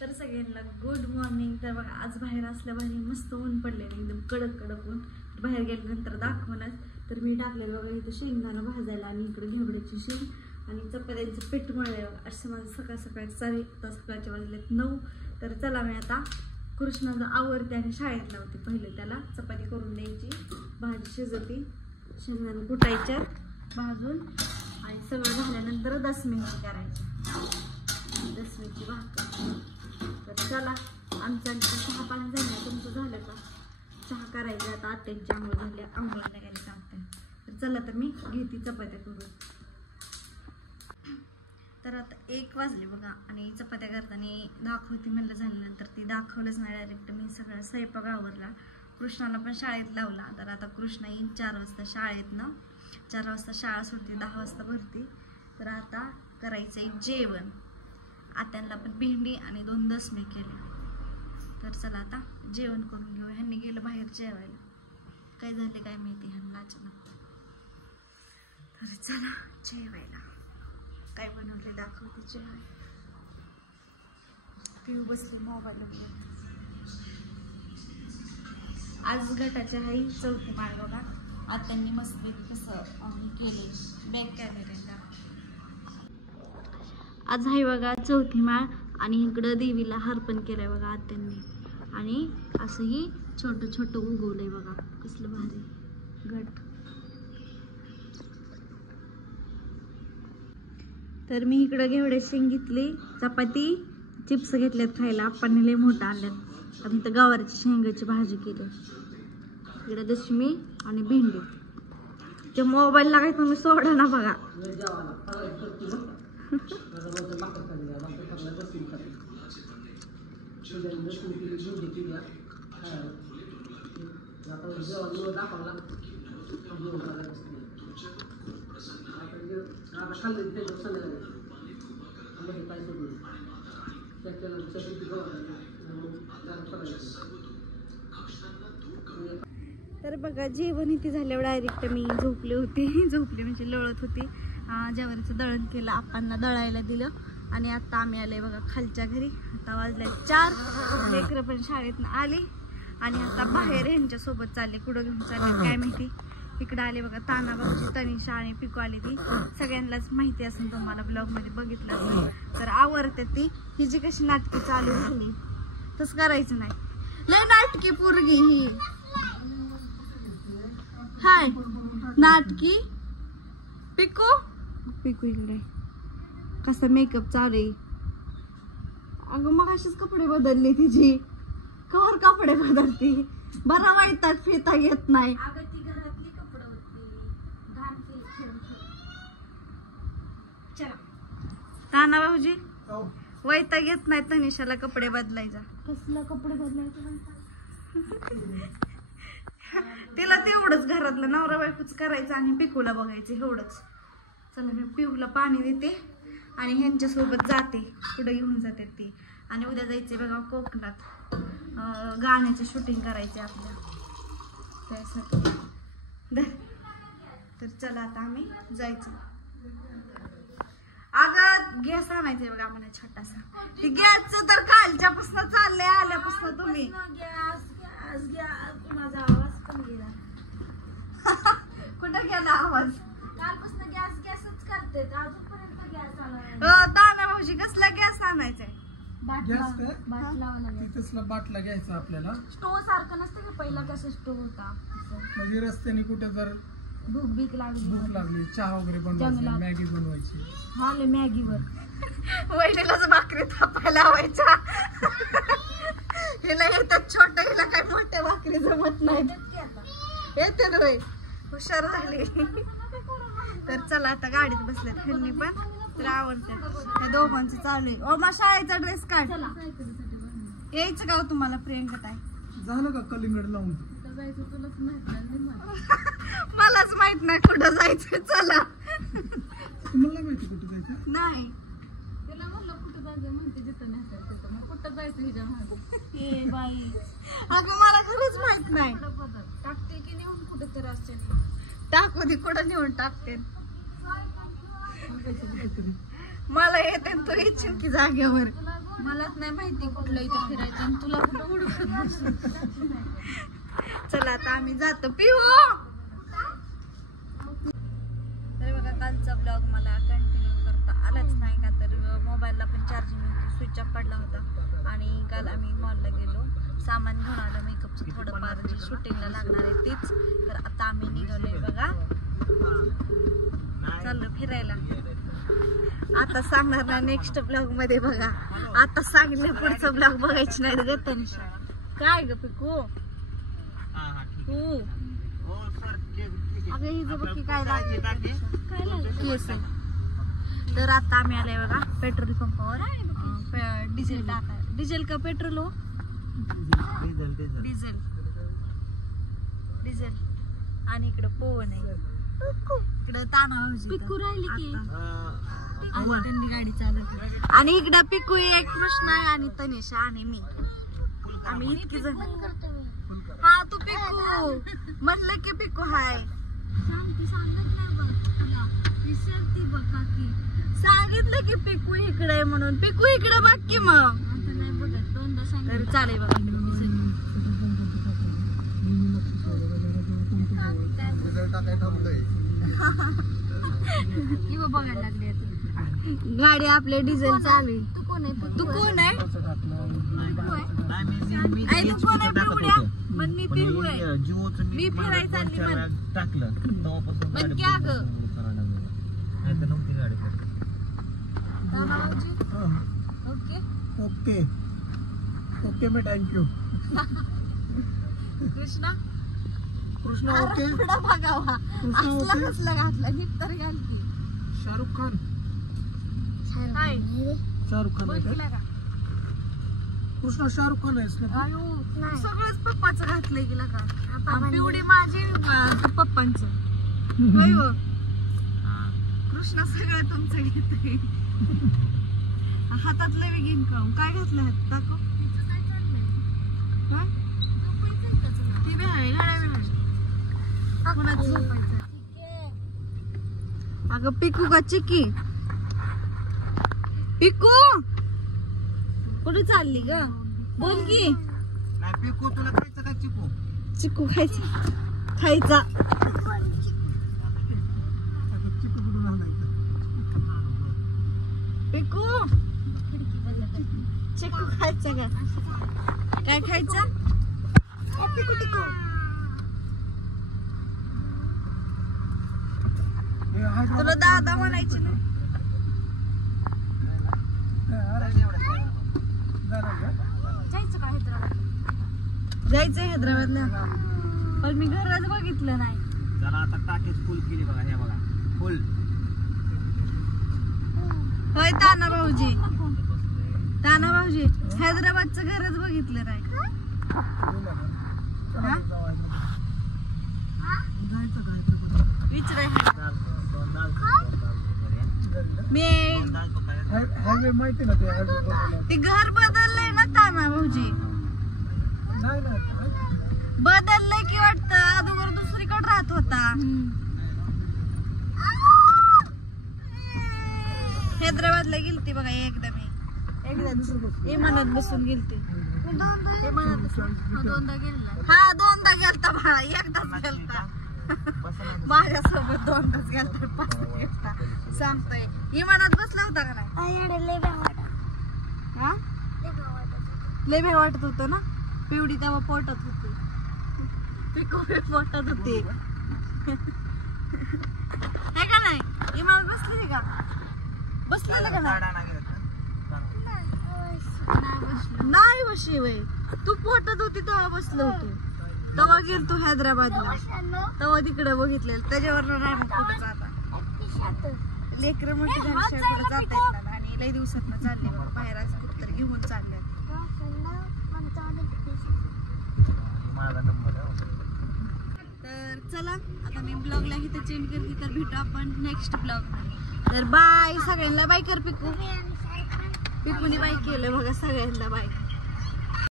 तर सगळ्यांना good morning. तर बघा आज बाहेर असल्या बाहेर मस्त ऊन पडलेलं एकदम कडक कडक ऊन. बाहेर गेल्यानंतर दाखवणार. तर मी टाकलेलं बघा इथं शेंगदाणा भाजायला आणि इकडे घेवड्याची शेंग आणि चपात्यांचं पीठ मळलंय बघा. असं माझं सकाळ सकाळच्या वाजलेत 9. तर चला मी आता कृष्णाचं आवरते आणि शाळेत लावते. पहिले त्याला चपाती करून द्यायची, भाजी शिजवते, शेंगदाणा कुटायच्या भाजून आणि सगळं झाल्यानंतर दसमीची करायची, दसमीची भाकर. तर चला आमचं चहा पाणी झालं, तुमचं झालं का? चहा करायचं आता. आत्यांची आंघोळ झाली, आंघोळीला गेली आत्या. तर चला तर मी घेते चपात्या करून. तर आता 1 वाजले बघा आणि चपात्या करताना दाखवती म्हणलं झाल्यानंतर ती दाखवलंच नाही. डायरेक्ट मी सगळं स्वयंपाक आवरला. कृष्णाला पण शाळेत लावला. तर आता कृष्णा येईल 4 वाजता शाळेतनं. 4 वाजता शाळा सुटते, 10 वाजता भरते. तर आता करायचं आहे जेवण. आत्यांना पण भेंडी आणि 2 दसमी केल्या. तर चला आता जेवण करून घेऊ. ह्यांनी गेलं बाहेर जेवायला, काय झाले काय माहिती ह्यांना अचानक. तर चला जेवायला. काय बनवले दाखवते जेवायला. पिऊ बसले मोबाईल. आज गटाच्या हाई 4थी माळ बघा. आत्यांनी मस्त कसं केले बॅक कॅमेऱ्याला. आज आहे बघा 4थी माळ आणि इकडं देवीला हार पण केलाय बघा आत्यांनी. आणि असंही छोटं छोटं उगवलंय बघा, कसलं भारी गट. तर मी इकडं घेवडे शेंग घेतली, चपाती, चिप्स घेतल्यात खायला. आप्पांनी लय मोठं आणल्यात. आणि इथं गवारची शेंगाची भाजी केली. इकडे दशमी आणि भेंडी. ते मोबाईल लागायचं तुम्ही सोडा ना बघा. तर बघा जेवण इथे झाल्यावर डायरेक्ट मी झोपले होते. झोपले म्हणजे लोळत होते. ज्वारीचं दळण केलं, आप्पांना दळायला दिलं आणि आता आम्ही आले बघा खालच्या घरी. आता वाजले 4. लेकरं पण शाळेतनं आले आणि आता बाहेर ह्यांच्यासोबत चालले. कुठं घेऊन चालले काय माहिती. इकडं आले बघा ताना बाबूची, तनिषा आणि पिकू आली. ती सगळ्यांनाच माहिती असेल, तुम्हाला ब्लॉग मध्ये बघितलं असेल. तर आवडते ती. ही जी कशी नाटकी चालू झाली तसं करायचं नाही. लय नाटकी पोरगी ही. हाय नाटकी पिकू. पिकू इकडे कसा मेकअप चालू आहे. अगं मग अशीच कपडे बदलले तिची. कवर कपडे बदलती. बरा वाईटात फिता घेत नाही. ताना भाऊजी वैताग येत नाही तनिषाला कपडे बदलायचा. कसला कपडे बदलायचं तिला तेवढंच घरातलं नवरा बायकोच करायचं आणि पिकूला बघायचं एवढंच. चला मी पिऊला पाणी देते आणि ह्यांच्यासोबत जाते. पुढे घेऊन जाते ती. आणि उद्या जायचे बघा कोकणात. गाण्याचे शूटिंग करायचे आपल्या त्यासाठी. तर चला आता आम्ही जायचं. अगं गॅस आणायचंय बघा आम्हाला छोटासा. ते गॅसचं तर कालच्यापासून चाललंय, आल्यापासून तुम्ही. माझा आवाज पण गेला. कुठं गेला आवाज? कालपासून गॅसच करते अजूनपर्यंत गॅस आला. ताना भाऊजी कसला गॅस आणायचाय? बाटला घ्यायचा आपल्याला. स्टोव सारखं नसतं का पहिला कसं स्टोव होता. म्हणजे रस्त्याने कुठे जर भूक लागली, चहा वगैरे बनवायची, मॅगी बनवायची. हा मॅगीवर वहिनीलाच भाकरी थापायला लावायच्या. हिला येतात छोट्या, हिला काय मोठ्या भाकरी जमत नाही. येते ना हुशार झाली. तर चला आता गाडीत बसले ह्यांनी पण. तर आवडतं त्या दोघांचं चालू आहे. ओ मा शाळेचा ड्रेस काढ. यायचं का तुम्हाला प्रियंका ताई? झालं का कलिंगड लावून? मलाच माहित नाही कुठं जायचं. चला तुम्हाला माहिती कुठं जायचं? नाही. त्याला म्हणलं कुठं जायचं म्हणते जिथं नाही. मग कुठं जायचं हिच्या मागे. ए बाई अगं मला खरंच माहित नाही. टाकते की नेऊन कुठं तर असते. टाकू दे कुठं नेऊन टाकते. मला येते तू इच्छिन की जागेवर. मलाच नाही माहिती कुठलं इथं फिरायचं आणि तुला कुठं हुडकत बसू. चला आता आम्ही जातो पिऊ. तर बघा कालचा ब्लॉग मला कंटिन्यू करता आलाच नाही का तर मोबाईलला पण चार्जिंग नव्हती, स्विच ऑफ पडला होता. आणि काल आम्ही मॉलला गेलो, सामान घेऊन आलं मेकअपचं थोडंफार जे शूटिंगला लागणार आहे तेच. तर आता आम्ही निघालोय बघा, चाललो फिरायला. आता सांगणार ना नेक्स्ट ब्लॉग मध्ये बघा. आता सांगितलं पुढचं ब्लॉग बघायची नाही ग तनिषा. काय ग पिकू तू अगं हिचं बघ की काय लागले काय लागले केस आहे. तर आता आम्ही आलोय बघा पेट्रोल पंपावर. डिझेल टाकाय, डिझेल का पेट्रोल हो? Diesel diesel. आणि इकडं पोवन आहे, इकडं ताना पिकू राहिली की त्यांनी गाडी चालवली. आणि इकडं पिकू एक कृष्णा आहे आणि तनिषा आणि मी, आम्ही इतकी जण. हा तू पिकू म्हणलं की पिकू हाय सांगितलं की पिकू इकडे आहे म्हणून. पिकू इकडे बघ की मग. तर चालेल बघा बघायला लागले गाडी आपले डिझेल चालू आहे. तू कोण आहे? तू कोण आहे? तू कोण आहे? पिवड्या मग मी पिहू आहे. मी फिरायला चालली टाकलं पण क्या ग ओके ओके ओके मी थँक्यू. कृष्णा कृष्णा ओके पुढं बघावा कृष्णा ओके. कसला घातला नीट तर घाल की. शाहरुख खान हाय शाहरुख खान आहे का? बघितला का? कृष्णा शाहरुख खान आहेस ना? आयो सगळंच पप्पाचं घातलंय गेला का? आणि पिवडी माझी पप्पांचं होय हो. कृष्णा सगळं तुमचं घेतोय. हातातलं बी घेईन का? काय घातलं हात दाखव. काय ती बी आहे गाड्या कोणाचं झोपायचं. अगं पिकू का चिकी पिकू कुठे चालली ग? बोल की. पिकू तुला खायचं का चिकू? चिकू खायचा खायचा. चिकू कुठून आणायचं? पिकू चिकू खायचा का? काय खायचं? पिकू टिकू तुला दादा म्हणायची ना. जायचं का हैदराबाद? जायचंय हैदराबादला पण मी घरच बघितलं नाही. जरा आता टाकीच फुल केली बघा. हे बघा फुल. होय ताना भाऊजी, ताना भाऊजी हैदराबादचं घरच बघितलं नाही. मी हायवे माहिती ना ते घर बदललंय ना ताना भाऊजी. बदललंय की वाटतं अगोदर दुसरीकडे राहत होता. हैदराबादला गेलती बघा एकदा मी इमानात बसून गेलती. हा दोनदा गेलता बाळा, एकदाच गेलता. माझ्यासोबत दोनदाच गेलता, पाच गेलता सांगतोय. इमानात बसला होता का नाही? हा लय भय वाटत होत ना. पिवडी तेव्हा पोटात होती, पिकू पोटात होती हे का नाही? इमानात बसली का? बसलेलं का नाही? बसली वय तू पोटात होती तेव्हा बसलो होतो. तेव्हा गेल तू हैदराबादला, तेव्हा तिकडे बघितलेलं. त्याच्यावर नाही मग कुठं जाता. लेकरं मोठी झाल्याशिवाय कुठं जाता येत नाही. आणि लई दिवसात चालले मग बाहेर असं कुठंतरी घेऊन चालले. तर चला आता मी ब्लॉगला इथे चेंज करते. तर भेटू आपण नेक्स्ट ब्लॉग. तर बाय सगळ्यांना. बाय कर पिकू. पिकूने बाय केलं बघा सगळ्यांना बाय.